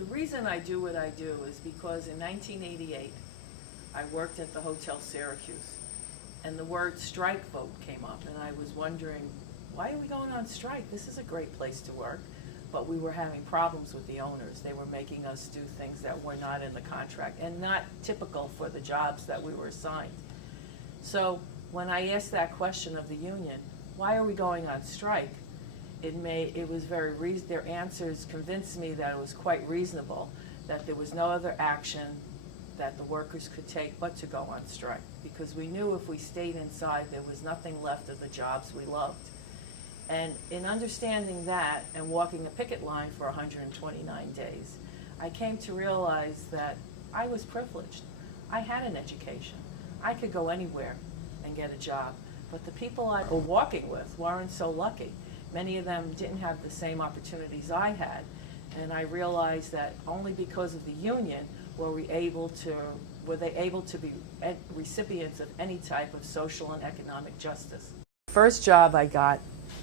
The reason I do what I do is because in 1988, I worked at the Hotel Syracuse, and the word strike vote came up, and I was wondering, why are we going on strike? This is a great place to work. But we were having problems with the owners. They were making us do things that were not in the contract and not typical for the jobs that we were assigned. So when I asked that question of the union, why are we going on strike? Their answers convinced me that it was quite reasonable, that there was no other action that the workers could take but to go on strike, because we knew if we stayed inside, there was nothing left of the jobs we loved. And in understanding that and walking the picket line for 129 days, I came to realize that I was privileged. I had an education. I could go anywhere and get a job. But the people I was walking with weren't so lucky. Many of them didn't have the same opportunities I had. And I realized that only because of the union were they able to be recipients of any type of social and economic justice. The first job I got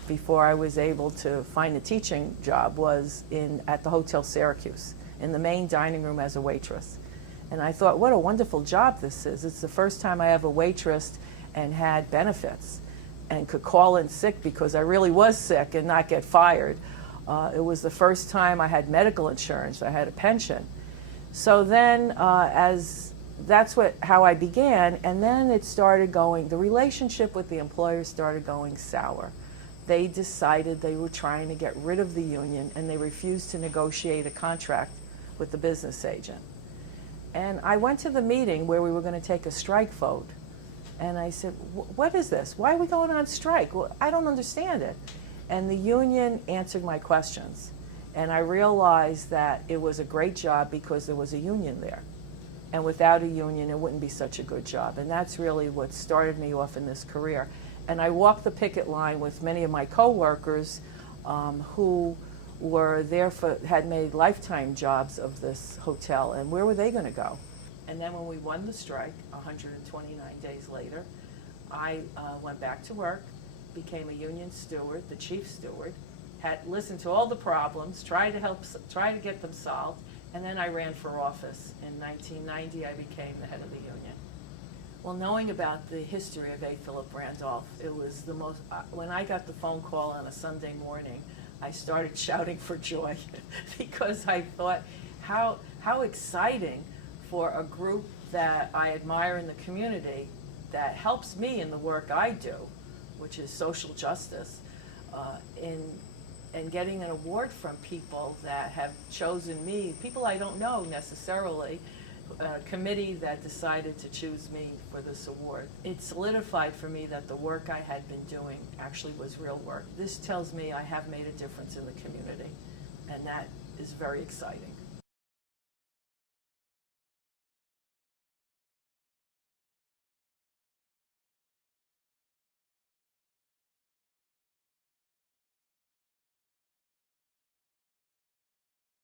before I was able to find a teaching job was at the Hotel Syracuse, in the main dining room as a waitress. And I thought, what a wonderful job this is. It's the first time I ever waitressed and had benefits and could call in sick because I really was sick and not get fired. It was the first time I had medical insurance, I had a pension. So then that's how I began, and then it started going, the relationship with the employer started going sour. They decided they were trying to get rid of the union, and they refused to negotiate a contract with the business agent. And I went to the meeting where we were going to take a strike vote, and I said, what is this? Why are we going on strike? Well, I don't understand it. And the union answered my questions, and I realized that it was a great job because there was a union there. And without a union, it wouldn't be such a good job. And that's really what started me off in this career. And I walked the picket line with many of my coworkers who were there had made lifetime jobs of this hotel, and where were they going to go? And then when we won the strike, 129 days later, I went back to work, became a union steward, the chief steward, had listened to all the problems, tried to get them solved, and then I ran for office. In 1990, I became the head of the union. Well, knowing about the history of A. Philip Randolph, it was the most, when I got the phone call on a Sunday morning, I started shouting for joy because I thought, how exciting for a group that I admire in the community that helps me in the work I do, which is social justice, and getting an award from people that have chosen me, people I don't know necessarily, a committee that decided to choose me for this award. It solidified for me that the work I had been doing actually was real work. This tells me I have made a difference in the community, and that is very exciting.